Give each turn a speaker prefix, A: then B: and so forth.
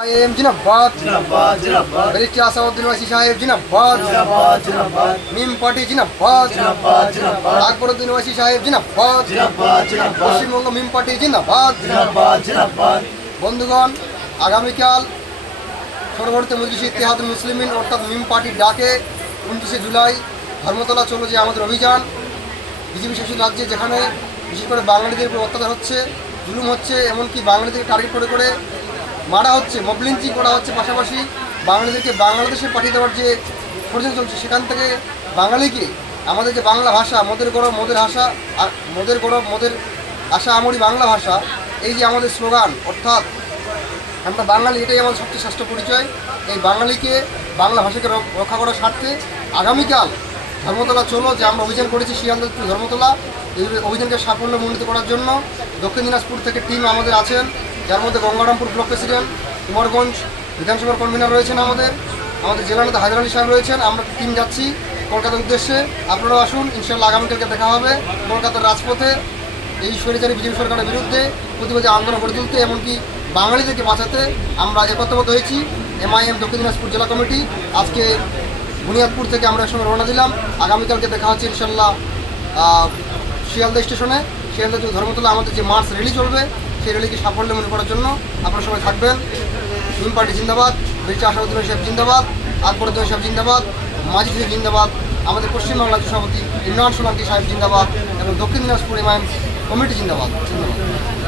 A: IM জিনাবাদ
B: জিন্দাবাদ জিন্দাবাদ।
A: Barrister Wasi সাহেব জিনাবাদ
B: জিন্দাবাদ জিন্দাবাদ।
A: মিম পার্টি জিনাবাদ
B: জিন্দাবাদ জিন্দাবাদ।
A: আকবরউদ্দিন ওয়াসি সাহেব জিনাবাদ
B: জিন্দাবাদ
A: পশ্চিমবঙ্গ মিম পার্টি জিন্দাবাদ।
B: জিন্দাবাদ জিন্দাবাদ।
A: বন্ধুগণ আগামীকাল সর্বভারতীয় মজলিস ইতিহাদ মুসলিমিন অর্থাৎ মিম পার্টির ডাকে উনত্রিশে জুলাই ধর্মতলা চলো যে আমাদের অভিযান। বিজেপি শাসিত রাজ্যে যেখানে বিশেষ করে বাঙালিদের উপর অত্যাচার হচ্ছে জুলুম হচ্ছে এমনকি বাঙালিদের টার্গেট করে করে মারা হচ্ছে মবলিঞ্চিং করা হচ্ছে পাশাপাশি বাঙালিদেরকে বাংলাদেশে পাঠিয়ে দেওয়ার যে ষড়যন্ত্র চলছে, সেখান থেকে বাঙালিকে, আমাদের যে বাংলা ভাষা, মোদের গৌরব মোদের ভাষা আর মোদের গৌরব মোদের আশা আমরি বাংলা ভাষা, এই যে আমাদের স্লোগান, অর্থাৎ আমরা বাঙালি, এটাই আমাদের সবচেয়ে শ্রেষ্ঠ পরিচয়। এই বাঙালিকে, বাংলা ভাষাকে রক্ষা করার স্বার্থে আগামীকাল ধর্মতলা চলো, যে আমরা অভিযান করেছি শিয়ালদা ধর্মতলা, এই অভিযানকে সাফল্য সাফল্যমণ্ডিত করার জন্য দক্ষিণ দিনাজপুর থেকে টিম আমাদের আছেন। যার মধ্যে গঙ্গারামপুর ব্লক প্রেসিডেন্ট, কুমারগঞ্জ বিধানসভার কনভেনার রয়েছেন আমাদের আমাদের জেলা নেতা হাজার আলী সাহেব রয়েছেন, আমরা টিম যাচ্ছি কলকাতার উদ্দেশ্যে। আপনারাও আসুন ইনশাল্লাহ আগামীকালকে দেখা হবে কলকাতার রাজপথে। এই স্বৈরাচারী বিজেপি সরকারের বিরুদ্ধে প্রতিবাদী আন্দোলন গড়ে তুলতে, এমনকি বাঙালিদেরকে বাঁচাতে আমরা একত্রবদ্ধ হয়েছি। এমআইএম দক্ষিণ দিনাজপুর জেলা কমিটি, আজকে বুনিয়াদপুর থেকে আমরা একসঙ্গে রওনা দিলাম। আগামীকালকে দেখা হচ্ছে ইনশাল্লাহ শিয়ালদা স্টেশনে। শিয়ালদা ধর্মতলা আমাদের যে মার্চ র্যালি চলবে সেই র্যালিকে সাফল্য মনে করার জন্য আপনারা সবাই থাকবেন। ভীম পার্টি জিন্দাবাদ ব্রিটিশ আসাদুদ্দিন সাহেব জিন্দাবাদ আকবরুদ্দিন সাহেব জিন্দাবাদ মাজিদ সাহেব জিন্দাবাদ, আমাদের পশ্চিমবাংলার রাজ্য সভাপতি ইমরান সোলাঙ্কি সাহেব জিন্দাবাদ এবং দক্ষিণ দিনাজপুর এমআইএম কমিটি জিন্দাবাদ। ধন্যবাদ।